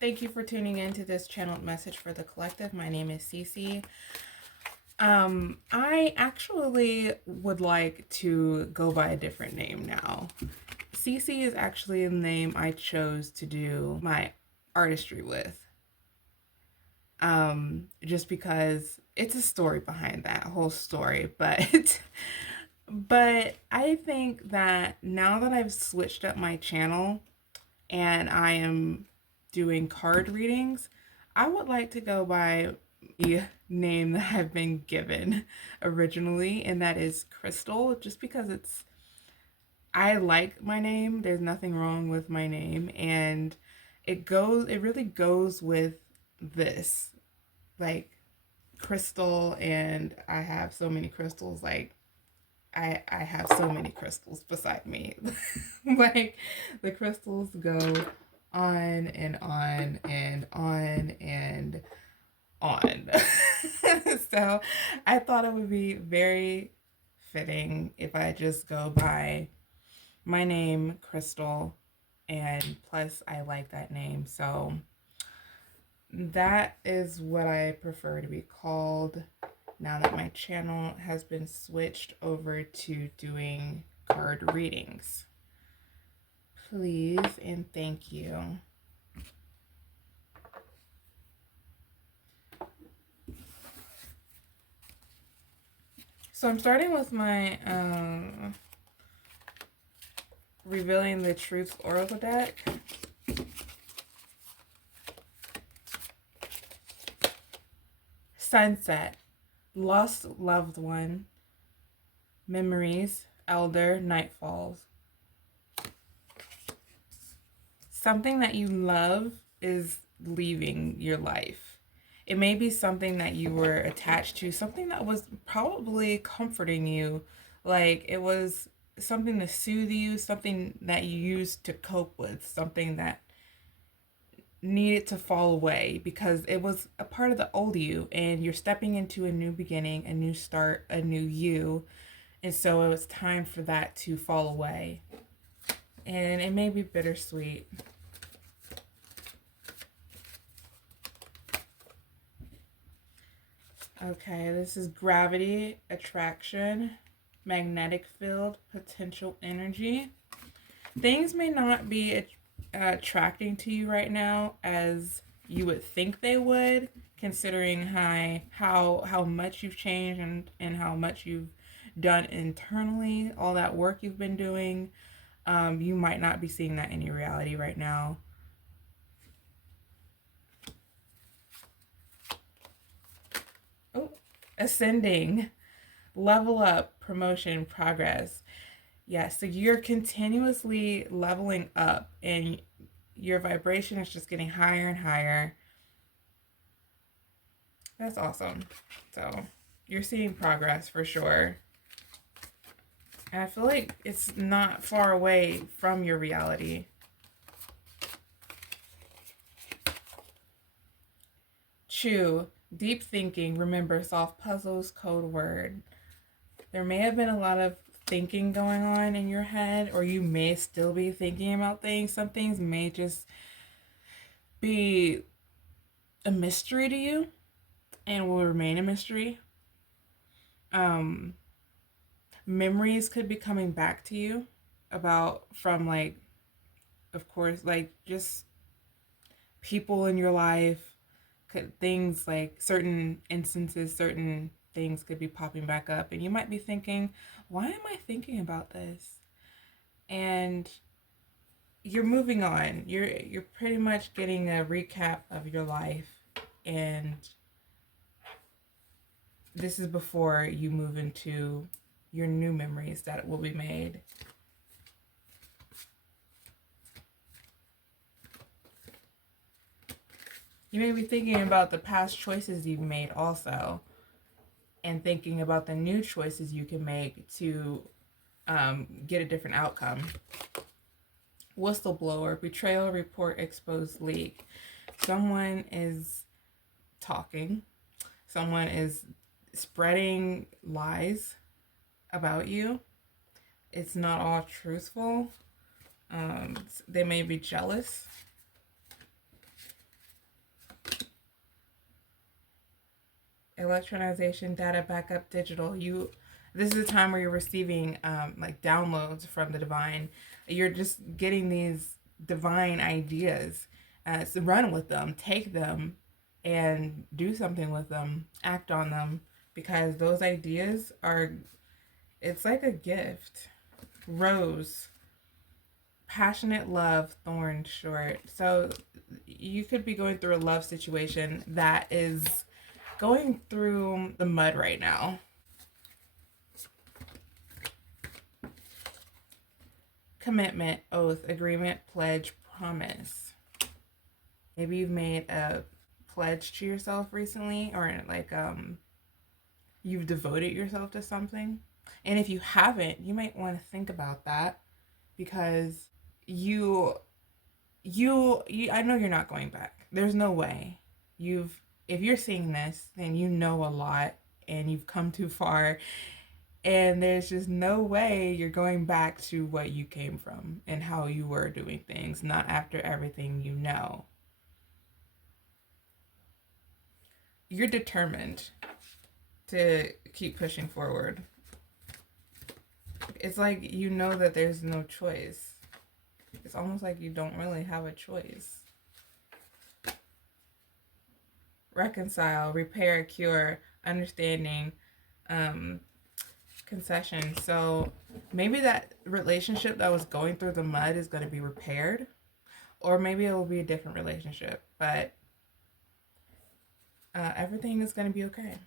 Thank you for tuning in to this channeled message for the collective. My name is Cece. I actually would like to go by a different name now. Cece is actually the name I chose to do my artistry with. Just because it's a story behind that whole story, but but I think that now that I've switched up my channel and I am doing card readings, I would like to go by the name that I've been given originally, and that is Crystal, just because I like my name. There's nothing wrong with my name, and it really goes with this, like crystal, and I have so many crystals, like I have so many crystals beside me. Like the crystals go on and on and on and on. So I thought it would be very fitting if I just go by my name, Crystal, and plus I like that name. So that is what I prefer to be called now that my channel has been switched over to doing card readings. Please and thank you. So I'm starting with my Revealing the Truth Oracle deck. Sunset, Lost Loved One, Memories, Elder, Nightfalls. Something that you love is leaving your life. It may be something that you were attached to, something that was probably comforting you, like it was something to soothe you, something that you used to cope with, something that needed to fall away because it was a part of the old you, and you're stepping into a new beginning, a new start, a new you. And so it was time for that to fall away. And it may be bittersweet. Okay, this is gravity, attraction, magnetic field, potential energy. Things may not be attracting to you right now as you would think they would, considering how much you've changed and how much you've done internally, all that work you've been doing. You might not be seeing that in your reality right now. Oh, ascending, level up, promotion, progress. Yeah, so you're continuously leveling up and your vibration is just getting higher and higher. That's awesome. So you're seeing progress for sure. And I feel like it's not far away from your reality. Chew, deep thinking, remember, solve puzzles, code word. There may have been a lot of thinking going on in your head, or you may still be thinking about things. Some things may just be a mystery to you and will remain a mystery. Memories could be coming back to you from, like, of course, like just people in your life, things like certain instances, certain things could be popping back up, and you might be thinking, why am I thinking about this? And you're moving on. You're pretty much getting a recap of your life, and this is before you move into your new memories that will be made. You may be thinking about the past choices you've made also, and thinking about the new choices you can make to get a different outcome. Whistleblower, betrayal, report, expose, leak. Someone is talking. Someone is spreading lies about you. It's not all truthful. They may be jealous. electronization, data backup, digital. This is a time where you're receiving like downloads from the divine. You're just getting these divine ideas. So run with them, take them, and do something with them. Act on them, because those ideas are. It's like a gift. Rose, passionate love, thorn short. So you could be going through a love situation that is going through the mud right now. Commitment, oath, agreement, pledge, promise. Maybe you've made a pledge to yourself recently, or like you've devoted yourself to something. And if you haven't, you might want to think about that, because you you I know you're not going back. There's no way. You've If you're seeing this, then you know a lot and you've come too far, and there's just no way you're going back to what you came from and how you were doing things, not after everything you know. You're determined to keep pushing forward. It's like you know that there's no choice. It's almost like you don't really have a choice. Reconcile, repair, cure, understanding, concession. So maybe that relationship that was going through the mud is going to be repaired, or maybe it will be a different relationship, but everything is going to be okay.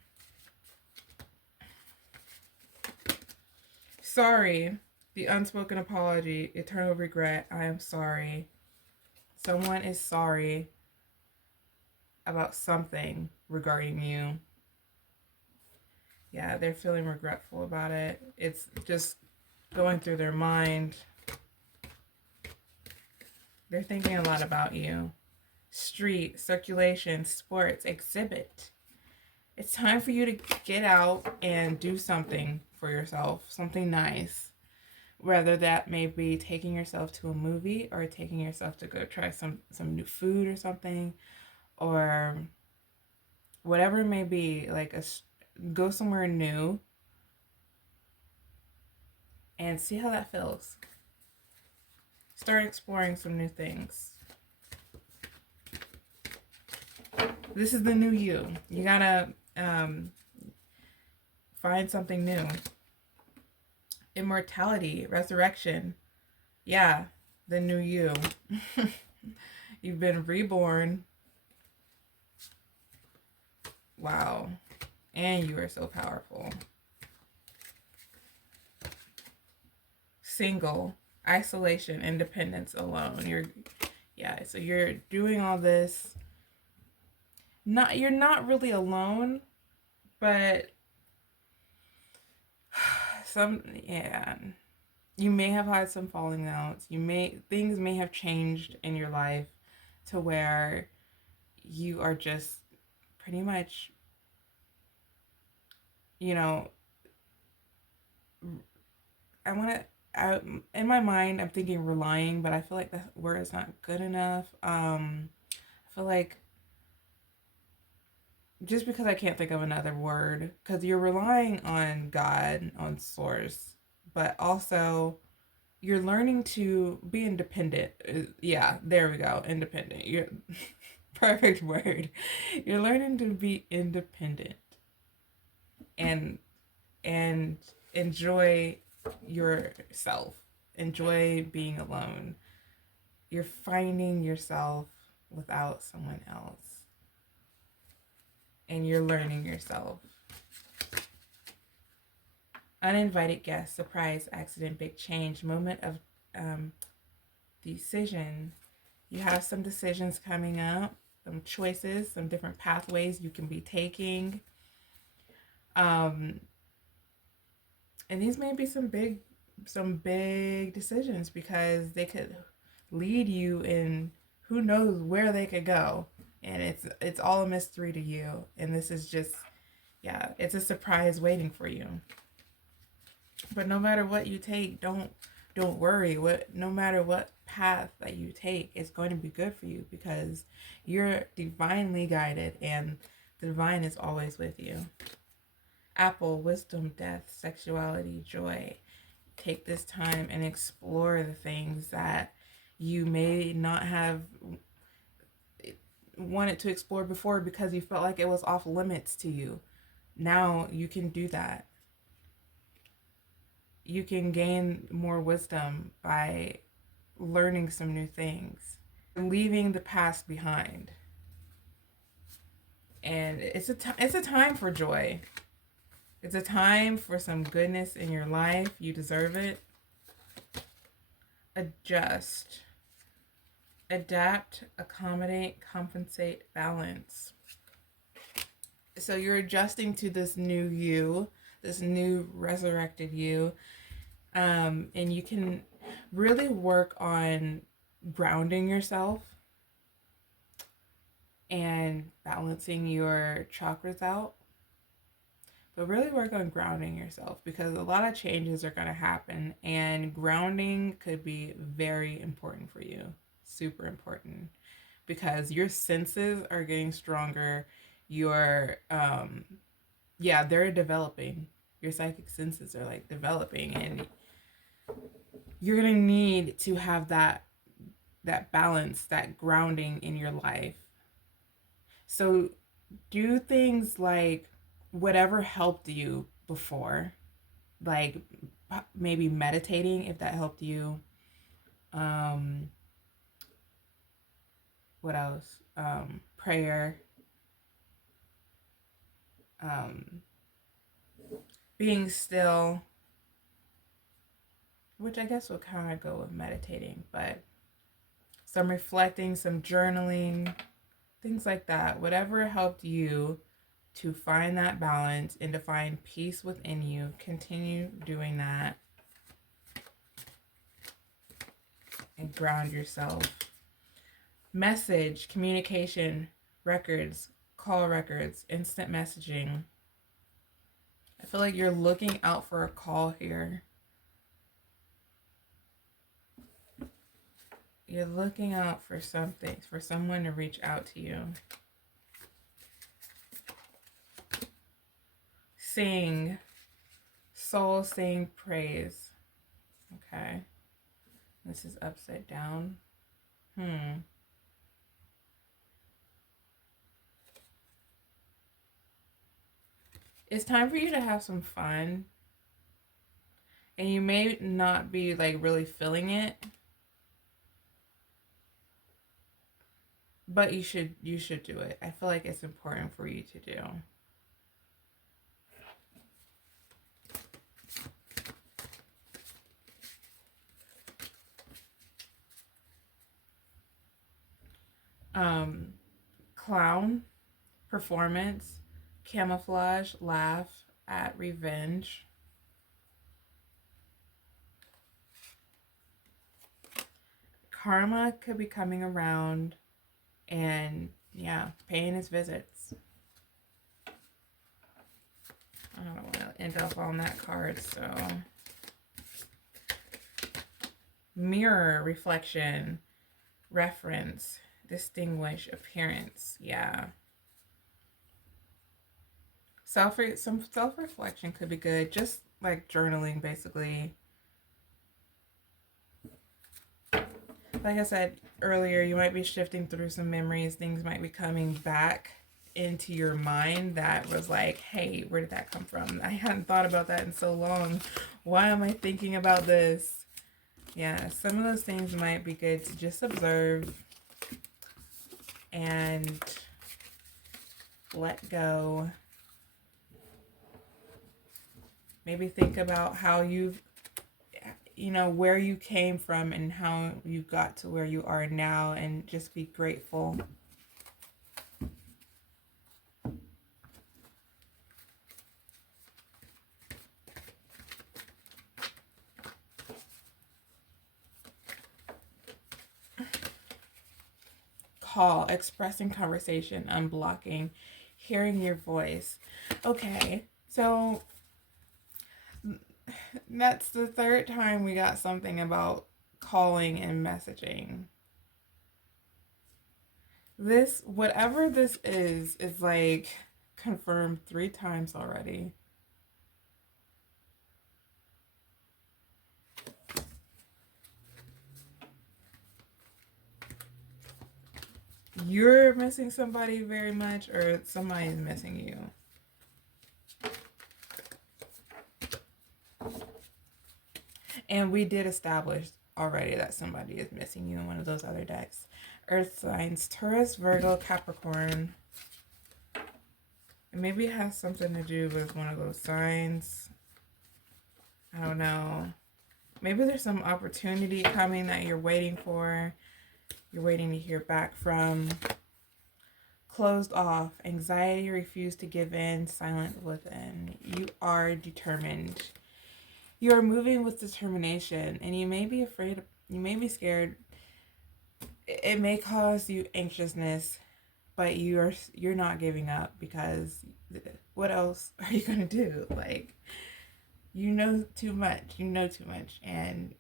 Sorry, the unspoken apology, eternal regret. I am sorry. Someone is sorry about something regarding you. Yeah, they're feeling regretful about it. It's just going through their mind. They're thinking a lot about you. Street, circulation, sports, exhibit. It's time for you to get out and do something for yourself, something nice. Whether that may be taking yourself to a movie, or taking yourself to go try some new food or something, or whatever it may be, like go somewhere new and see how that feels. Start exploring some new things. This is the new you. You gotta find something new. Immortality, resurrection. Yeah, the new you. You've been reborn. Wow. And you are so powerful. Single, isolation, independence, alone. So you're doing all this. You're not really alone, but you may have had some falling outs. Things may have changed in your life to where you are just pretty much, in my mind, I'm thinking relying, but I feel like that word is not good enough. I feel like, just because I can't think of another word, because you're relying on God, on source, but also you're learning to be independent. Yeah, there we go. Independent. You're perfect word. You're learning to be independent and enjoy yourself. Enjoy being alone. You're finding yourself without someone else. And you're learning yourself. Uninvited guest, surprise, accident, big change, moment of decision. You have some decisions coming up, some choices, some different pathways you can be taking. And these may be some big decisions, because they could lead you in who knows where they could go. And it's all a mystery to you. And this is just, it's a surprise waiting for you. But no matter what you take, don't worry. No matter what path that you take, it's going to be good for you, because you're divinely guided, and The divine is always with you. Apple, wisdom, death, sexuality, joy. Take this time and explore the things that you may not have wanted to explore before because you felt like it was off limits to you. Now you can do that. You can gain more wisdom by learning some new things, leaving the past behind. And it's a time for joy. It's a time for some goodness in your life. You deserve it. Adjust, adapt, accommodate, compensate, balance. So you're adjusting to this new you, this new resurrected you. And you can really work on grounding yourself and balancing your chakras out. But really work on grounding yourself because a lot of changes are going to happen, and grounding could be very important for you. Super important because your senses are getting stronger. Your they're developing. Your psychic senses are like developing, and you're going to need to have that balance, that grounding in your life. So do things like whatever helped you before, like maybe meditating if that helped you. What else? Prayer. Being still, which I guess will kind of go with meditating, but some reflecting, some journaling, things like that. Whatever helped you to find that balance and to find peace within you, continue doing that and ground yourself. Message, communication, records, call records, instant messaging. I feel like you're looking out for a call here. You're looking out for something, for someone to reach out to you. Sing. Soul sing praise. Okay. This is upside down. It's time for you to have some fun. And you may not be like really feeling it. But you should do it. I feel like it's important for you to do. Clown, performance, camouflage, laugh at revenge. Karma could be coming around, and yeah, paying his visits. I don't want to end up on that card, so. Mirror, reflection, reference, distinguish, appearance. Yeah. Some self-reflection could be good. Just like journaling, basically. Like I said earlier, you might be shifting through some memories. Things might be coming back into your mind that was like, hey, where did that come from? I hadn't thought about that in so long. Why am I thinking about this? Yeah, some of those things might be good to just observe and let go. Maybe think about how where you came from and how you got to where you are now, and just be grateful. Call, expressing conversation, unblocking, hearing your voice. Okay, so that's the third time we got something about calling and messaging. This, whatever this is like confirmed 3 times already. You're missing somebody very much, or somebody's missing you. And we did establish already that somebody is missing you in one of those other decks. Earth signs, Taurus, Virgo, Capricorn. And maybe it has something to do with one of those signs. I don't know. Maybe there's some opportunity coming that you're waiting for. You're waiting to hear back from. Closed off. Anxiety, refuse to give in, silent within. You are determined. You are moving with determination, and you may be afraid, you may be scared. It may cause you anxiousness, but you're not giving up, because what else are you gonna do? Like, you know too much, and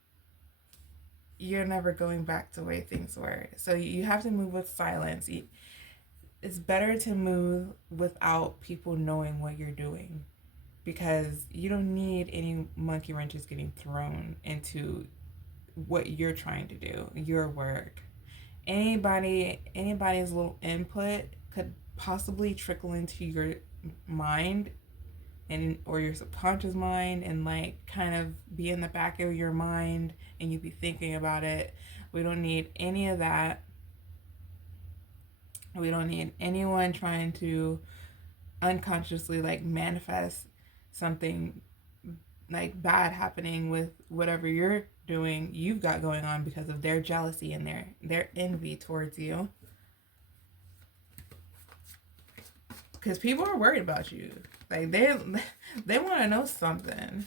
you're never going back to the way things were. So you have to move with silence. It's better to move without people knowing what you're doing, because you don't need any monkey wrenches getting thrown into what you're trying to do, your work. Anybody's little input could possibly trickle into your mind or your subconscious mind, and like kind of be in the back of your mind, and you be thinking about it. We don't need any of that. We don't need anyone trying to unconsciously like manifest something like bad happening with whatever you've got going on, because of their jealousy and their envy towards you. Because people are worried about you. Like, they want to know something.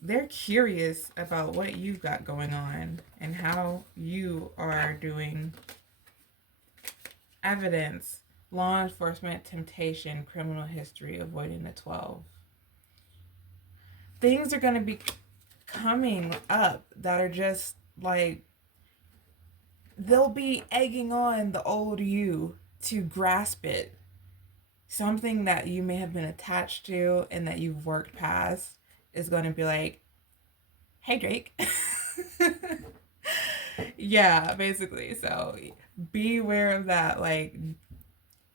They're curious about what you've got going on and how you are doing. Evidence, law enforcement, temptation, criminal history, avoiding the 12. Things are going to be coming up that are just like, they'll be egging on the old you to grasp it. Something that you may have been attached to and that you've worked past is going to be like, hey, Drake. Yeah, basically. So be aware of that. Like,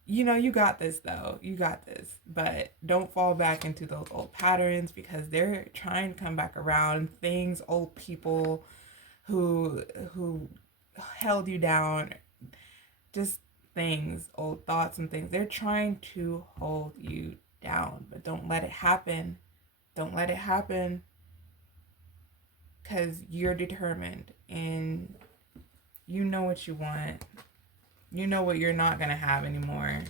you got this, though. You got this. But don't fall back into those old patterns, because they're trying to come back around. Things, old people who held you down, just things, old thoughts and things. They're trying to hold you down, but don't let it happen. Don't let it happen, because you're determined, and you know what you want. You know what you're not going to have anymore.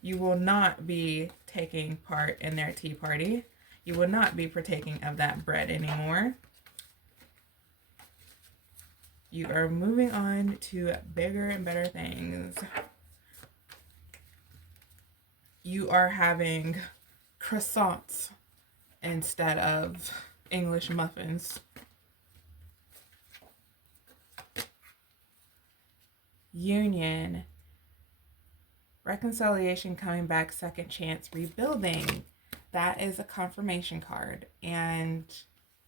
You will not be taking part in their tea party. You will not be partaking of that bread anymore. You are moving on to bigger and better things. You are having croissants instead of English muffins. Union, reconciliation, coming back, second chance, rebuilding. That is a confirmation card. And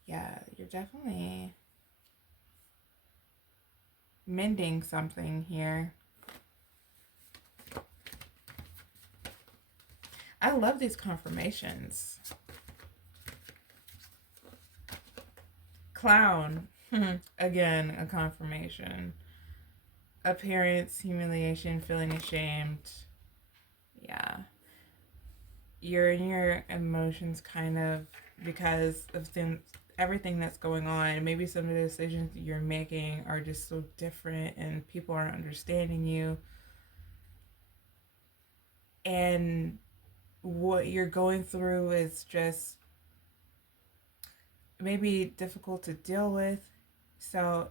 yeah, you're definitely mending something here. I love these confirmations. Clown, again, a confirmation. Appearance, humiliation, feeling ashamed. Yeah. You're in your emotions kind of because of everything that's going on. Maybe some of the decisions that you're making are just so different and people aren't understanding you. And what you're going through is just maybe difficult to deal with. So,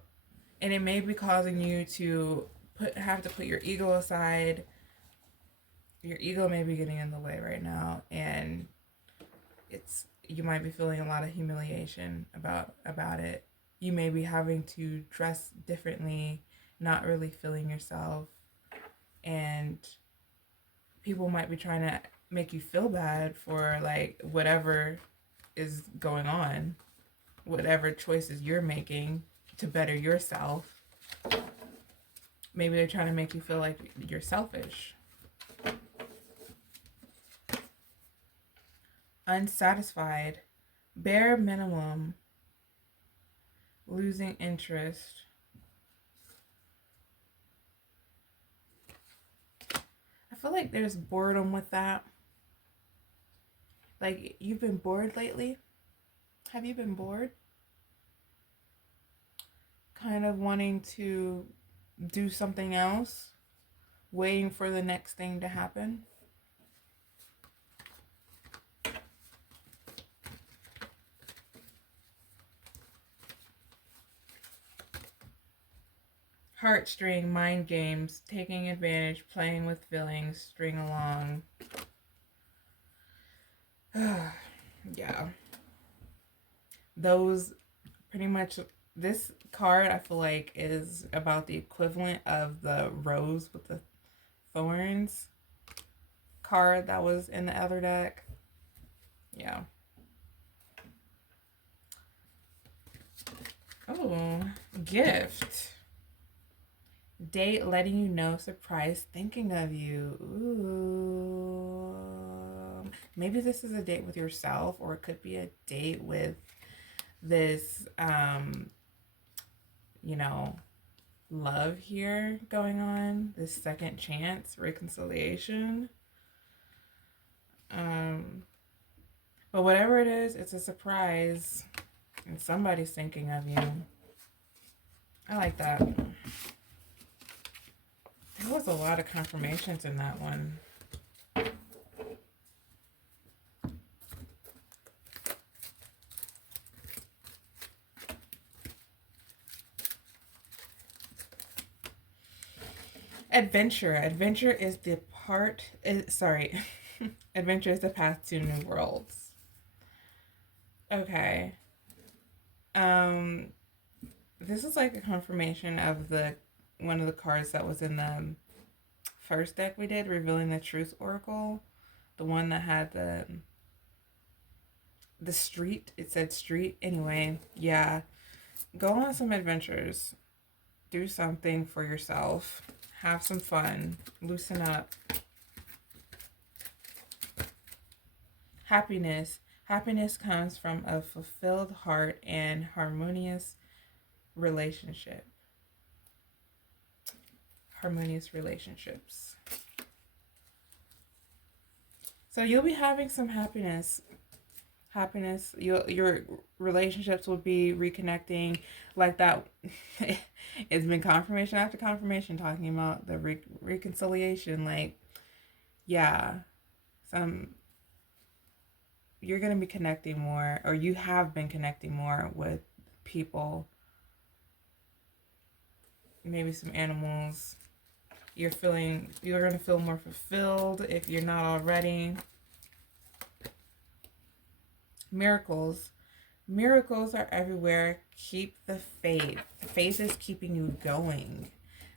and it may be causing you to have to put your ego aside. Your ego may be getting in the way right now, and you might be feeling a lot of humiliation about it. You may be having to dress differently, not really feeling yourself. and people might be trying to make you feel bad for like whatever is going on, whatever choices you're making to better yourself. Maybe they're trying to make you feel like you're selfish. Unsatisfied, bare minimum, losing interest. I feel like there's boredom with that. Like, you've been bored lately? Have you been bored? Kind of wanting to do something else, waiting for the next thing to happen. Heartstring, mind games, taking advantage, playing with feelings, string along. Yeah. Those pretty much, this card I feel like is about the equivalent of the rose with the thorns card that was in the other deck. Yeah. Oh, gift. Date letting you know, surprise thinking of you. Ooh. Maybe this is a date with yourself, or it could be a date with this, you know, love here going on, this second chance, reconciliation. But whatever it is, it's a surprise, and somebody's thinking of you. I like that. There was a lot of confirmations in that one. Adventure. Adventure is the Adventure is the path to new worlds. Okay. This is like a confirmation of the one of the cards that was in the first deck we did, Revealing the Truth Oracle. The one that had the street. It said street. Anyway, yeah. Go on some adventures. Do something for yourself. Have some fun. Loosen up. Happiness. Happiness comes from a fulfilled heart and harmonious relationship. Harmonious relationships. So you'll be having some happiness. Your relationships will be reconnecting like that. It's been confirmation after confirmation talking about the reconciliation. Like, yeah, you're going to be connecting more, or you have been connecting more with people, maybe some animals. You're going to feel more fulfilled if you're not already. Miracles. Miracles are everywhere. Keep the faith. The faith is keeping you going.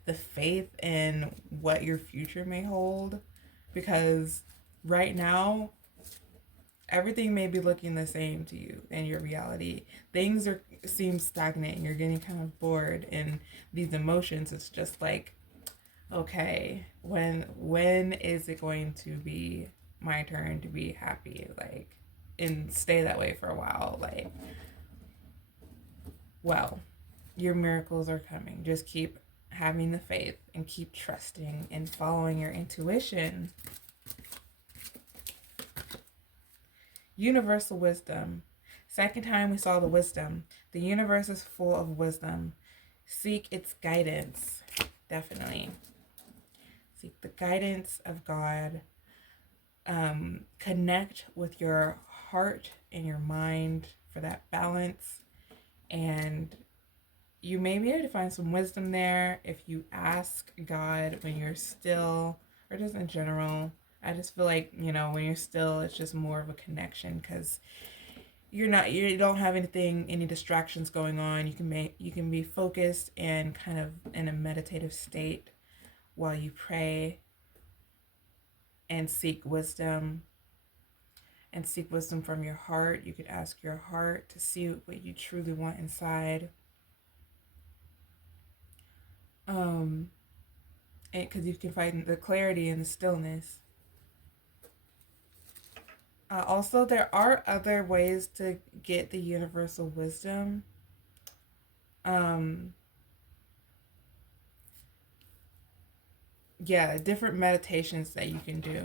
The faith in what your future may hold. Because right now, everything may be looking the same to you in your reality. Things seem stagnant and you're getting kind of bored. And these emotions, it's just like, okay, when is it going to be my turn to be happy? Like, and stay that way for a while. Like, well, your miracles are coming. Just keep having the faith and keep trusting and following your intuition. Universal wisdom. Second time we saw the wisdom. The universe is full of wisdom. Seek its guidance. Definitely. Seek the guidance of God. Connect with your heart and your mind for that balance. And you may be able to find some wisdom there if you ask God when you're still, or just in general. I just feel like, when you're still, it's just more of a connection because you don't have any distractions going on. You can be focused and kind of in a meditative state while you pray and seek wisdom from your heart. You could ask your heart to see what you truly want inside. Because you can find the clarity in the stillness. Also, there are other ways to get the universal wisdom. Yeah, different meditations that you can do.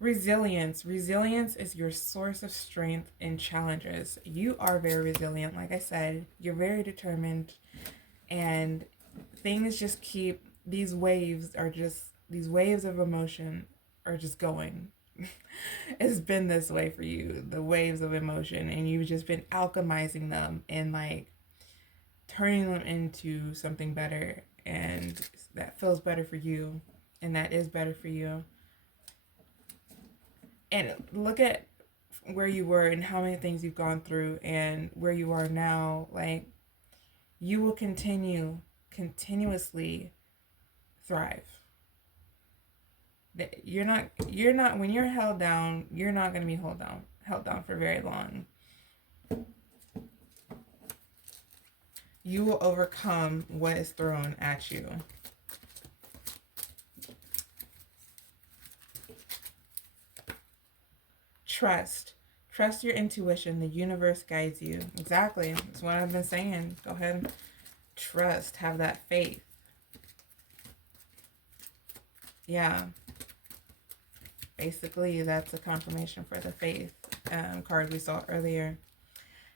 Resilience. Resilience is your source of strength in challenges. You are very resilient. Like I said, you're very determined, and things just keep, these waves of emotion are just going. It's been this way for you, the waves of emotion, and you've just been alchemizing them and like turning them into something better, and that feels better for you, and that is better for you. And look at where you were and how many things you've gone through and where you are now. Like, you will continuously thrive. You're not when you're held down, you're not going to be held down for very long. You will overcome what is thrown at you. Trust your intuition. The universe guides you. Exactly. That's what I've been saying. Go ahead and trust. Have that faith. Yeah. Basically, that's a confirmation for the faith card we saw earlier.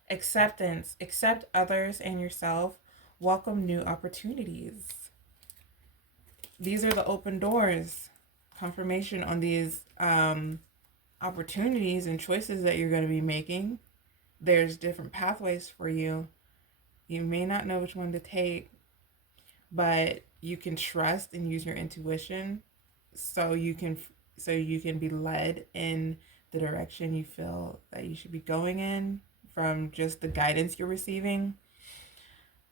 Acceptance. Accept others and yourself. Welcome new opportunities. These are the open doors. Confirmation on these opportunities and choices that you're going to be making. There's different pathways for you. You may not know which one to take, but you can trust and use your intuition so you can be led in the direction you feel that you should be going in from just the guidance you're receiving.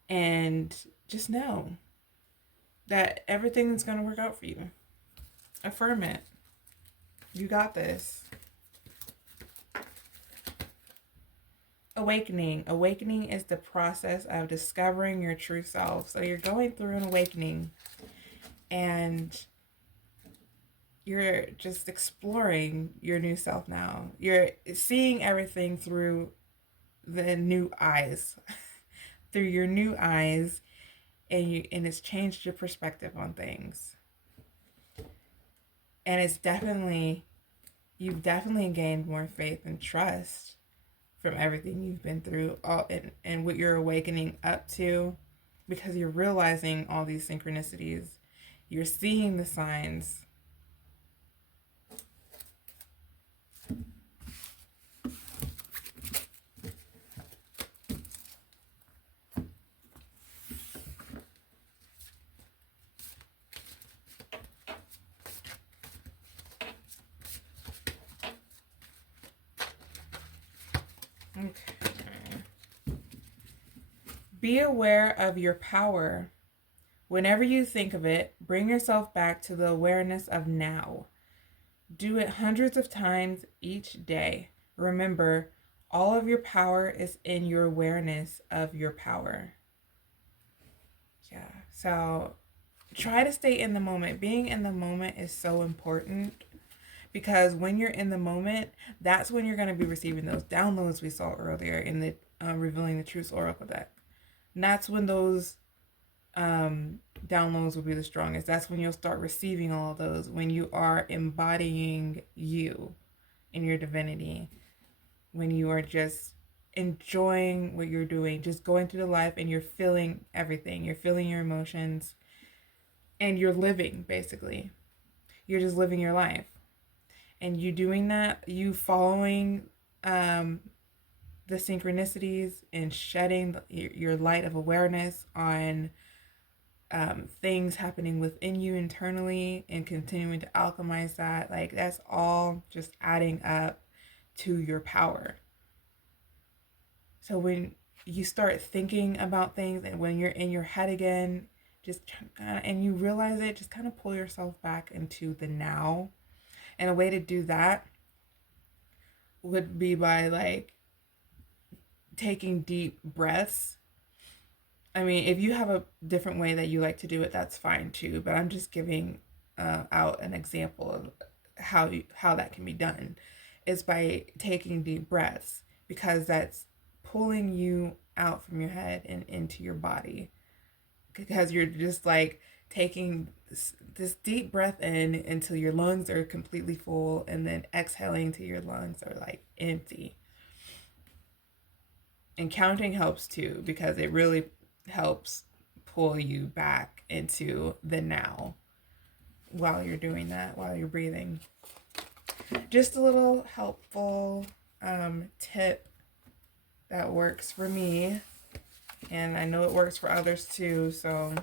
And just know that everything's going to work out for you. Affirm it. You got this. Awakening. Awakening is the process of discovering your true self. So you're going through an awakening and you're just exploring your new self now. You're seeing everything through the new eyes, through your new eyes, and it's changed your perspective on things. And you've definitely gained more faith and trust from everything you've been through, and what you're awakening up to, because you're realizing all these synchronicities. You're seeing the signs. Okay. Be aware of your power. Whenever you think of it, bring yourself back to the awareness of now. Do it hundreds of times each day. Remember, all of your power is in your awareness of your power. Yeah, so try to stay in the moment. Being in the moment is so important, because when you're in the moment, that's when you're going to be receiving those downloads we saw earlier in the Revealing the Truth Oracle deck. And that's when those downloads will be the strongest. That's when you'll start receiving all of those, when you are embodying you in your divinity, when you are just enjoying what you're doing, just going through the life, and you're feeling everything. You're feeling your emotions, and you're living, basically. You're just living your life. And you doing that, you following the synchronicities and shedding your light of awareness on things happening within you internally, and continuing to alchemize that, like, that's all just adding up to your power. So when you start thinking about things, and when you're in your head again, just kinda, and you realize it, just kind of pull yourself back into the now. And a way to do that would be by like taking deep breaths. I mean, if you have a different way that you like to do it, that's fine too. But I'm just giving out an example of how that can be done. Is by taking deep breaths, because that's pulling you out from your head and into your body. Because you're just like taking this deep breath in until your lungs are completely full, and then exhaling till your lungs are like empty. And counting helps too, because it really helps pull you back into the now while you're doing that, while you're breathing. Just a little helpful tip that works for me, and I know it works for others too. So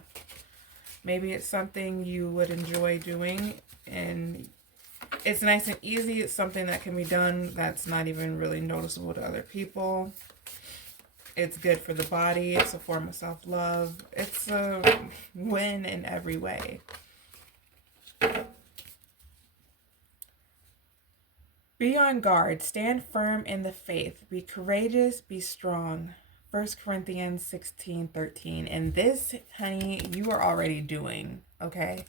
maybe it's something you would enjoy doing, and it's nice and easy. It's something that can be done that's not even really noticeable to other people. It's good for the body. It's a form of self-love. It's a win in every way. Be on guard. Stand firm in the faith. Be courageous. Be strong. 1 Corinthians 16:13. And this, honey, you are already doing, okay?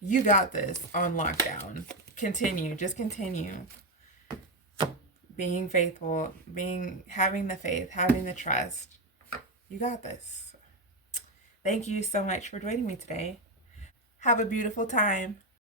You got this on lockdown. Continue. Just continue. Being faithful, having the faith, having the trust. You got this. Thank you so much for joining me today. Have a beautiful time.